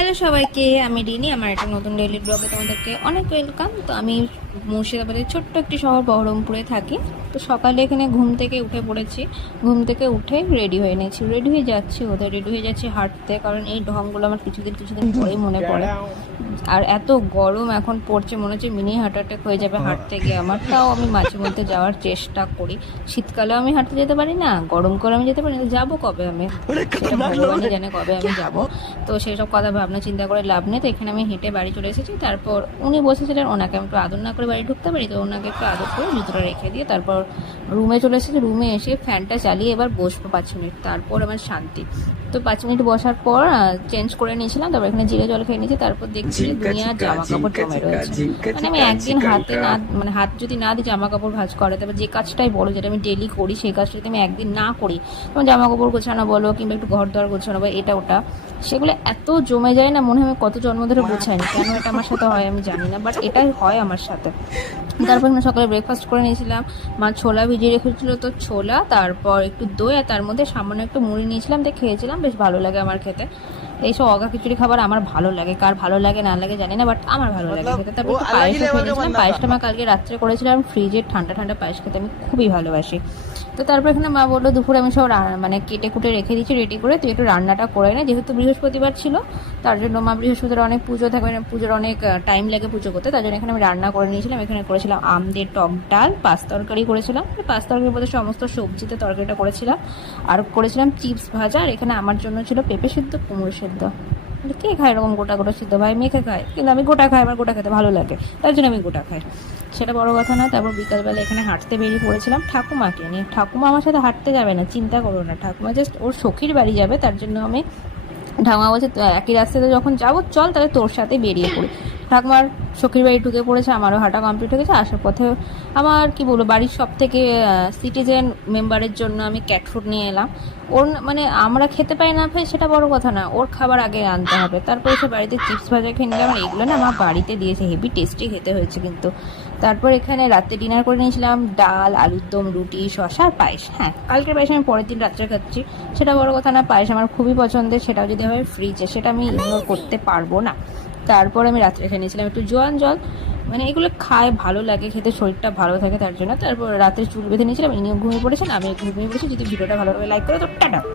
Hello সবাইকে, আমি রিনি। আমার একটা নতুন ডেইলি ব্লগে তোমাদেরকে অনেক ওয়েলকাম। তো আমি মুর্শিদাবাদের ছোট্ট একটি শহর বহরমপুরে থাকি। তো সকালে এখানে ঘুম থেকে উঠে পড়েছি। ঘুম থেকে উঠে রেডি হয়ে নিয়েছি, রেডি হয়ে যাচ্ছি, রেডি হয়ে যাচ্ছি হাঁটতে, কারণ এই ঢংগুলো আমার কিছুদিন পরেই মনে পড়ে। আর এত গরম এখন পড়ছে, মনে হচ্ছে মিনি হার্ট অ্যাটাক হয়ে যাবে হাঁটতে গিয়ে আমার। তাও আমি মাঝে মধ্যে যাওয়ার চেষ্টা করি। শীতকালেও আমি হাঁটতে যেতে পারি না, গরম করে আমি যেতে পারি না। যাবো কবে আমি, সেটা ভগবানই জানে কবে আমি যাবো। তো সেসব কথা ভাবনা চিন্তা করে লাভ নেই। তো এখানে আমি হেঁটে বাড়ি চলে এসেছি। তারপর উনি বসেছিলেন, ওনাকে আমি একটু আদর না করে বাড়ি ঢুকতে পারি, তো ওনাকে একটু আদর করে জুতোটা রেখে দিয়ে তারপর রুমে চলে এসেছি। রুমে এসে ফ্যানটা চালিয়ে এবার বসবো 5 মিনিট, তারপর আমার শান্তি। তো 5 মিনিট বসার পর চেঞ্জ করে নিয়েছিলাম, তারপর এখানে জিরে জল খেয়ে নিয়েছি। তারপর দেখছি দুনিয়ার জামা কাপড় জমে রয়েছে। মানে আমি একদিন হাতে না, মানে হাত যদি না দিই জামা কাপড় ভাঁজ করে, তারপর যে কাজটাই বলো যেটা আমি ডেলি করি, সেই কাজটা যদি আমি একদিন না করি, যেমন জামা কাপড় গোছানো বলো কিংবা একটু ঘর দর গোছানো বা এটা ওটা, সেগুলো এত জমে যায় না, মনে হয় আমি কত জন্ম ধরে গোছাইনি। কেন এটা আমার সাথে হয় আমি জানি না, বাট এটাই হয় আমার সাথে। তারপর এখানে সকালে ব্রেকফাস্ট করে নিয়েছিলাম। মা ছোলা ভিজিয়ে রেখেছিল, তো ছোলা, তারপর একটু দই, আর তার মধ্যে সামান্য একটু মুড়ি নিয়েছিলাম, তো খেয়েছিলাম। বেশ ভালো লাগে আমার খেতে এইসব অগা খিচুড়ি খাবার। আমার ভালো লাগে, কার ভালো লাগে না লাগে জানি না, বাট আমার ভালো লাগে খেতে। তারপর একটু পায়েসও খেয়ে নিয়েছিলাম। পায়েসটা মা কালকে রাত্রে করেছিলাম, ফ্রিজের ঠান্ডা ঠান্ডা পায়েস খেতে আমি খুবই ভালোবাসি। তো তারপর এখানে মা বললো দুপুরে আমি সব মানে কেটে কুটে রেখে দিচ্ছি রেডি করে, তুই একটু রান্নাটা করে নে। যেহেতু বৃহস্পতিবার ছিল, তার জন্য মা বৃহস্পতিবার অনেক পুজো থাকবে, পুজোর অনেক টাইম লাগে পুজো করতে, তার জন্য এখানে আমি রান্না করে নিয়েছিলাম। এখানে করেছিলাম আম দিয়ে টক ডাল, পাঁচ তরকারি করেছিলাম, পাঁচ তরকারির মধ্যে সমস্ত সবজিতে তরকারিটা করেছিলাম, আর করেছিলাম চিপস ভাজা। আর এখানে আমার জন্য ছিল পেঁপে সিদ্ধ, কুমড়ো সিদ্ধ। কে খায় এরকম গোটা গোটা সিদ্ধ? ভাই মেখে খায়, কিন্তু আমি গোটা খাই, আমার গোটা খেতে ভালো লাগে, তার জন্য আমি গোটা খাই, সেটা বড় কথা না। তারপর বিকালবেলা এখানে হাঁটতে বেরিয়ে পড়েছিলাম ঠাকুমাকে নিয়ে। ঠাকুমা আমার সাথে হাঁটতে যাবে না, চিন্তা করো না, ঠাকুমা জাস্ট ওর সখীর বাড়ি যাবে, তার জন্য আমি, ঠাকুমা বলছে একই রাস্তাতে যখন যাবো চল তাহলে তোর সাথে বেরিয়ে পড়ি। ঠাকুমার সখীর বাড়ি ঢুকে পড়েছে, আমারও হাঁটা কমপ্লিট হয়ে গেছে। আসার পথে আমার কি বলবো, বাড়ির সব থেকে সিটিজেন মেম্বারের জন্য আমি ক্যাট ফুড নিয়ে এলাম। ওর মানে আমরা খেতে পাই না ভাই, সেটা বড় কথা না, ওর খাবার আগে আনতে হবে। তারপরে সে বাড়িতে চিপস ভাজা খেয়ে নিলাম। এগুলো না আমার বাড়িতে দিয়েছে, হেভি টেস্টি খেতে হয়েছে কিন্তু। তারপর এখানে রাতে ডিনার করে নিয়েছিলাম, ডাল, আলুর দম, রুটি, শসা আর পায়েস। হ্যাঁ, কালকের পায়েস আমি পরের দিন রাত্রে খাচ্ছি, সেটা বড় কথা না। পায়েস আমার খুবই পছন্দের, সেটাও যদি হয় ফ্রিজে, সেটা আমি ইগনোর করতে পারবো না। তারপর আমি রাত্রে খেয়ে নিয়েছিলাম একটু জোয়ান জল। মানে এগুলো খায় ভালো লাগে খেতে, শরীরটা ভালো থাকে তার জন্য। তারপর রাত্রে চুল বেঁধে নিয়েছিলাম, ইনিও ঘুমিয়ে পড়েছেন, আমি ঘুমিয়ে পড়েছি। যদি ভিডিওটা ভালো লাগে লাইক করো, তো টাটা।